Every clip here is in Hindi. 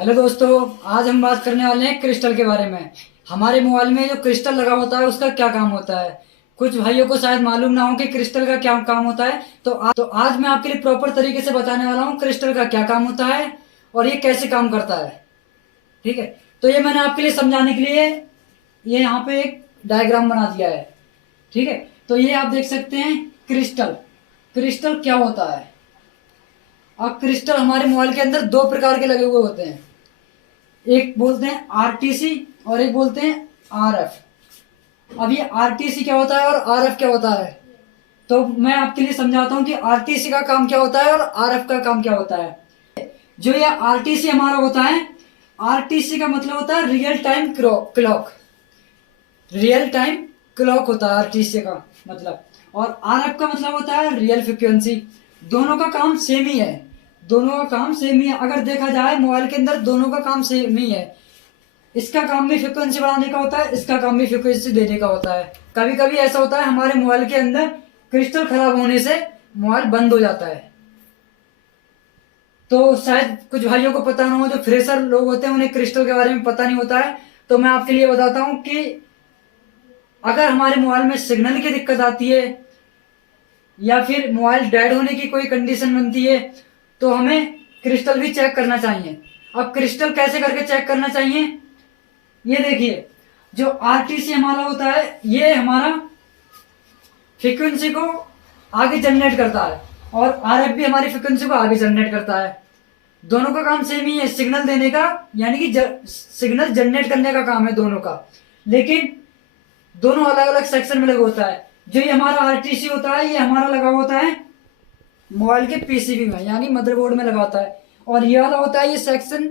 हेलो दोस्तों, आज हम बात करने वाले हैं क्रिस्टल के बारे में। हमारे मोबाइल में जो क्रिस्टल लगा होता है उसका क्या काम होता है। कुछ भाइयों को शायद मालूम ना हो कि क्रिस्टल का क्या काम होता है, तो आज मैं आपके लिए प्रॉपर तरीके से बताने वाला हूँ क्रिस्टल का क्या काम होता है और ये कैसे काम करता है। ठीक है, तो ये मैंने आपके लिए समझाने के लिए ये यहाँ पे एक डायग्राम बना दिया है। ठीक है, तो ये आप देख सकते हैं क्रिस्टल। क्रिस्टल क्या होता है। अब क्रिस्टल हमारे मोबाइल के अंदर दो प्रकार के लगे हुए होते हैं, एक बोलते हैं आरटीसी और एक बोलते हैं आरएफ। अब ये आरटीसी क्या होता है और आरएफ क्या होता है, तो मैं आपके लिए समझाता हूं कि आरटीसी का काम क्या होता है और आरएफ का काम क्या होता है। जो ये आरटीसी हमारा होता है, आरटीसी का मतलब होता है real time clock. Real time clock होता है आरटीसी का मतलब, और आरएफ का मतलब होता है रियल फ्रिक्वेंसी। दोनों का काम सेम ही है, दोनों का काम सेम ही है। अगर देखा जाए मोबाइल के अंदर दोनों का काम सेम ही है। इसका काम भी फ्रिक्वेंसी बढ़ाने का होता है, इसका काम भी फ्रिक्वेंसी देने का होता है। कभी कभी ऐसा होता है हमारे मोबाइल के अंदर क्रिस्टल खराब होने से मोबाइल बंद हो जाता है। तो शायद कुछ भाइयों को पता ना हो, जो फ्रेशर लोग होते हैं उन्हें क्रिस्टल के बारे में पता नहीं होता है। तो मैं आपके लिए बताता हूं कि अगर हमारे मोबाइल में सिग्नल की दिक्कत आती है या फिर मोबाइल डेड होने की कोई कंडीशन बनती है तो हमें क्रिस्टल भी चेक करना चाहिए। अब क्रिस्टल कैसे करके चेक करना चाहिए, ये देखिए। जो आरटीसी हमारा होता है ये हमारा फ्रीक्वेंसी को आगे जनरेट करता है और आरएफ भी हमारी फ्रीक्वेंसी को आगे जनरेट करता है। दोनों का काम सेम ही है, सिग्नल देने का, यानी कि सिग्नल जनरेट करने का काम है दोनों का, लेकिन दोनों अलग अलग सेक्शन में लगा होता है। जो ये हमारा आरटीसी होता है ये हमारा लगा होता है मोबाइल के पीसीबी में, यानी मदरबोर्ड में लगा होता है, और ये वाला होता है ये सेक्शन,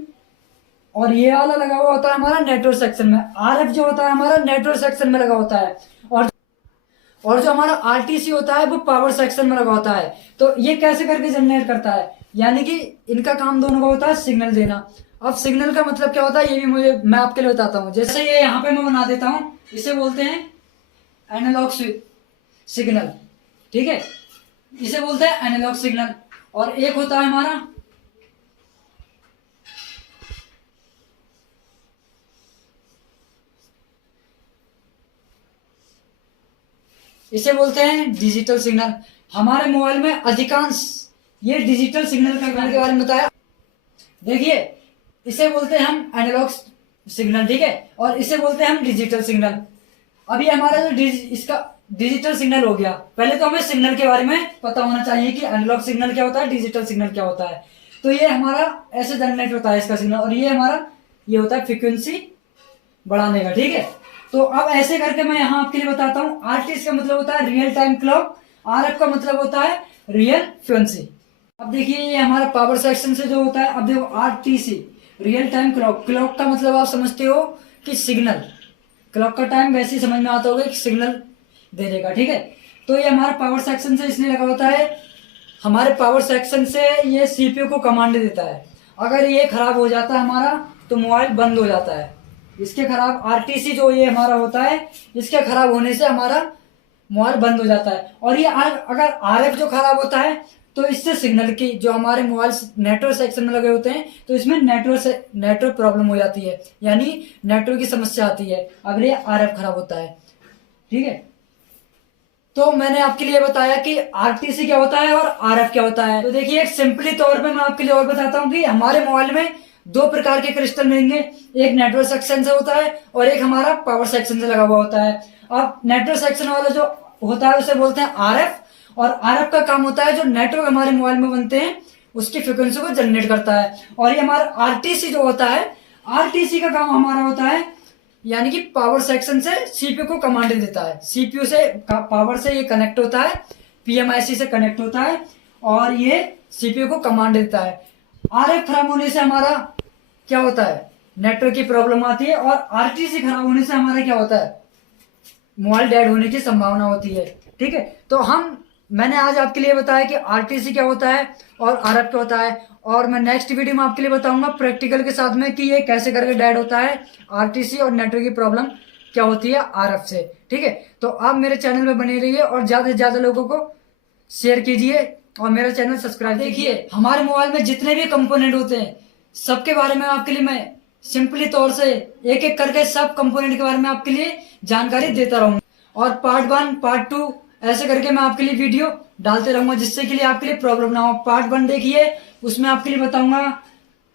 और ये वाला लगा हुआ होता है हमारा नेटवर्क सेक्शन में। आरएफ जो होता है हमारा नेटवर्क सेक्शन में लगा होता है, और जो हमारा आरटीसी होता है वो पावर सेक्शन में लगा होता है। तो ये कैसे करके जनरेट करता है, यानी कि इनका काम दोनों का होता है सिग्नल देना। अब सिग्नल का मतलब क्या होता है ये भी मैं आपके लिए बताता हूँ। जैसे ये यहाँ पे मैं बना देता हूँ, इसे बोलते हैं एनालॉग सिग्नल। ठीक है, इसे बोलते हैं एनालॉग सिग्नल। और एक होता है हमारा इसे बोलते हैं डिजिटल सिग्नल। हमारे मोबाइल में अधिकांश ये डिजिटल सिग्नल के बारे में बताया। देखिए, इसे बोलते हैं हम एनालॉग सिग्नल, ठीक है, और इसे बोलते हैं हम डिजिटल सिग्नल। अभी हमारा जो इसका डिजिटल सिग्नल हो गया, पहले तो हमें सिग्नल के बारे में पता होना चाहिए कि एनालॉग सिग्नल क्या होता है, डिजिटल सिग्नल क्या होता है। तो ये हमारा ऐसे जनरेट होता है इसका सिग्नल, और ये हमारा ये होता है फ्रिक्वेंसी बढ़ाने का। ठीक है, तो अब ऐसे करके मैं यहाँ आपके लिए बताता हूँ। आरटीसी का मतलब होता है रियल टाइम क्लॉक, आरएफ का मतलब होता है रियल फ्रिक्वेंसी। अब देखिए ये हमारा पावर सेक्शन से जो होता है, अब देखो RTC real time clock, clock का मतलब आप समझते हो कि सिग्नल, क्लॉक का टाइम वैसे ही समझ में आता होगा कि सिग्नल देने का। ठीक है, तो ये हमारा पावर सेक्शन से इसलिए लगा होता है, हमारे पावर सेक्शन से ये सीपीयू को कमांड देता है। अगर ये खराब हो जाता है हमारा तो मोबाइल बंद हो जाता है। इसके खराब आरटीसी जो ये हमारा होता है, इसके खराब होने से हमारा मोबाइल बंद हो जाता है। और ये अगर आरएफ जो खराब होता है तो इससे सिग्नल की जो हमारे मोबाइल नेटवर्क सेक्शन में लगे होते हैं तो इसमें नेटवर्क प्रॉब्लम हो जाती है, यानी नेटवर्क की समस्या आती है अगर ये आरएफ खराब होता है। ठीक है, तो मैंने आपके लिए बताया कि आरटीसी क्या होता है और आरएफ क्या होता है। तो देखिए, एक सिंपली तौर पे मैं आपके लिए और बताता हूँ कि हमारे मोबाइल में दो प्रकार के क्रिस्टल मिलेंगे, एक नेटवर्क सेक्शन से होता है और एक हमारा पावर सेक्शन से लगा हुआ होता है। अब नेटवर्क सेक्शन वाला जो होता है उसे बोलते हैं आरएफ, और आरएफ का काम होता है जो नेटवर्क हमारे मोबाइल में बनते हैं उसकी फ्रिक्वेंसी को जनरेट करता है। और ये हमारा आरटीसी जो होता है, आरटीसी का काम हमारा होता है यानी कि पावर सेक्शन से सीपीयू को कमांड देता है। सीपीयू से पावर से ये कनेक्ट होता है, पीएमआईसी से कनेक्ट होता है और ये सीपीयू को कमांड देता है। आरएफ खराब होने से हमारा क्या होता है, नेटवर्क की प्रॉब्लम आती है, और आरटीसी खराब होने से हमारा क्या होता है, मोबाइल डेड होने की संभावना होती है। ठीक है, तो मैंने आज आपके लिए बताया कि आरटीसी क्या होता है और आरएफ क्या होता है, और मैं नेक्स्ट वीडियो में आपके लिए बताऊंगा प्रैक्टिकल के साथ में कि ये कैसे करके डेड होता है आरटीसी और नेटवर्क की प्रॉब्लम क्या होती है आरएफ से। ठीक है, तो आप मेरे चैनल में बने रहिए और ज्यादा से ज्यादा लोगों को शेयर कीजिए और मेरा चैनल सब्सक्राइब। देखिए, हमारे मोबाइल में जितने भी कंपोनेंट होते हैं सबके बारे में आपके लिए मैं सिंपली तौर से एक एक करके सब कंपोनेंट के बारे में आपके लिए जानकारी देता रहूंगा, और पार्ट 1 पार्ट 2 ऐसे करके मैं आपके लिए वीडियो डालते रहूंगा, जिससे कि लिए आपके लिए प्रॉब्लम ना हो। पार्ट 1 देखिए, उसमें आपके लिए बताऊंगा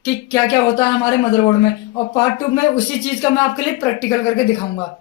कि क्या क्या होता है हमारे मदरबोर्ड में, और पार्ट 2 में उसी चीज का मैं आपके लिए प्रैक्टिकल करके दिखाऊंगा।